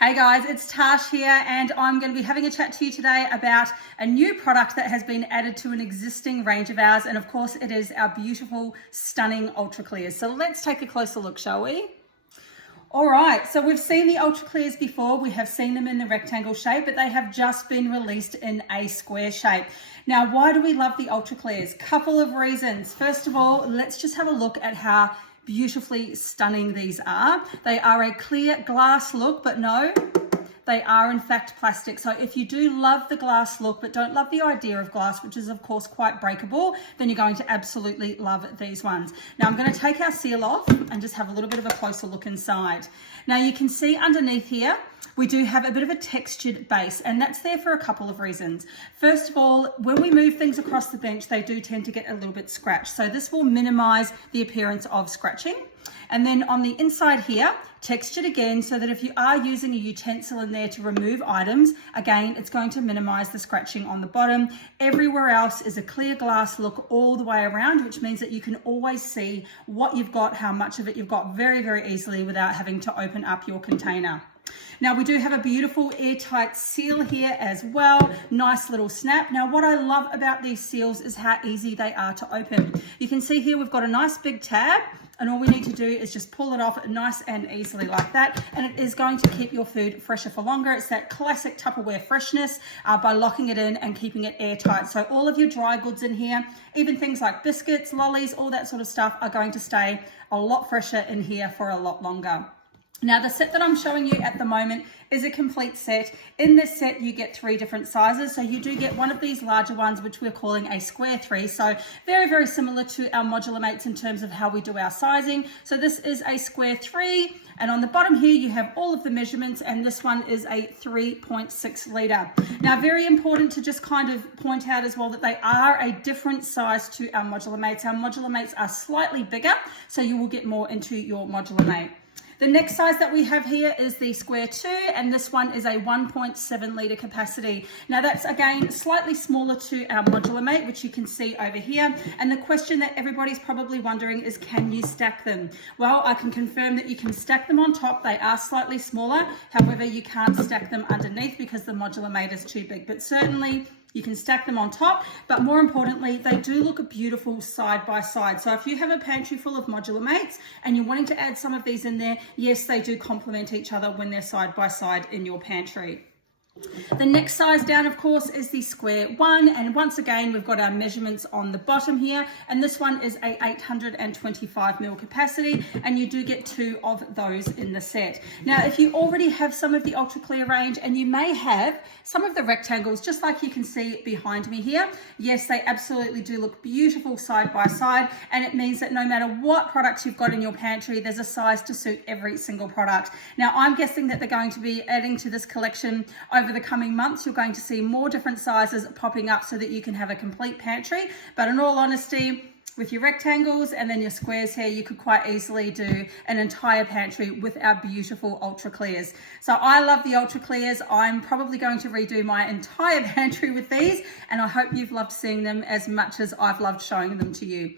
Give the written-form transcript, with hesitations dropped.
Hey guys, it's Tash here, and I'm going to be having a chat to you today about a new product that has been added to an existing range of ours, and of course it is our beautiful, stunning Ultra Clears. So let's take a closer look, shall we? All right, so we've seen the Ultra Clears before. We have seen them in the rectangle shape, but they have just been released in a square shape. Now, why do we love the Ultra Clears? Couple of reasons. First of all, let's just have a look at how beautifully stunning these are. They are a clear glass look, but no, they are in fact plastic. So if you do love the glass look but don't love the idea of glass, which is of course quite breakable, then you're going to absolutely love these ones. Now I'm going to take our seal off and just have a little bit of a closer look inside. Now you can see underneath here we do have a bit of a textured base, and that's there for a couple of reasons. First of all, when we move things across the bench, they do tend to get a little bit scratched. So this will minimize the appearance of scratching. And then on the inside here, textured again, so that if you are using a utensil in there to remove items, again, it's going to minimize the scratching on the bottom. Everywhere else is a clear glass look all the way around, which means that you can always see what you've got, how much of it you've got very, very easily without having to open up your container. Now we do have a beautiful airtight seal here as well. Nice little snap. Now what I love about these seals is how easy they are to open. You can see here we've got a nice big tab, and all we need to do is just pull it off nice and easily like that, and it is going to keep your food fresher for longer. It's that classic Tupperware freshness by locking it in and keeping it airtight. So all of your dry goods in here, even things like biscuits, lollies, all that sort of stuff, are going to stay a lot fresher in here for a lot longer. Now the set that I'm showing you at the moment is a complete set. In this set you get 3 different sizes. So you do get one of these larger ones, which we're calling a square 3. So very, very similar to our modular mates in terms of how we do our sizing. So this is a square 3, and on the bottom here you have all of the measurements, and this one is a 3.6 litre. Now very important to just kind of point out as well that they are a different size to our modular mates. Our modular mates are slightly bigger, so you will get more into your modular mate. The next size that we have here is the square 2, and this one is a 1.7 litre capacity. Now that's again slightly smaller to our modular mate, which you can see over here. And the question that everybody's probably wondering is, can you stack them? Well, I can confirm that you can stack them on top. They are slightly smaller. However, you can't stack them underneath because the modular mate is too big, but certainly you can stack them on top, but more importantly, they do look beautiful side by side. So if you have a pantry full of modular mates and you're wanting to add some of these in there, yes, they do complement each other when they're side by side in your pantry. The next size down, of course, is the square 1, and once again we've got our measurements on the bottom here, and this one is a 825ml capacity, and you do get 2 of those in the set. Now if you already have some of the Ultra Clear range, and you may have some of the rectangles, just like you can see behind me here, yes, they absolutely do look beautiful side by side, and it means that no matter what products you've got in your pantry, there's a size to suit every single product. Now I'm guessing that they're going to be adding to this collection over the coming months. You're going to see more different sizes popping up so that you can have a complete pantry. But in all honesty, with your rectangles and then your squares here, you could quite easily do an entire pantry with our beautiful Ultra Clears. So I love the Ultra Clears. I'm probably going to redo my entire pantry with these, and I hope you've loved seeing them as much as I've loved showing them to you.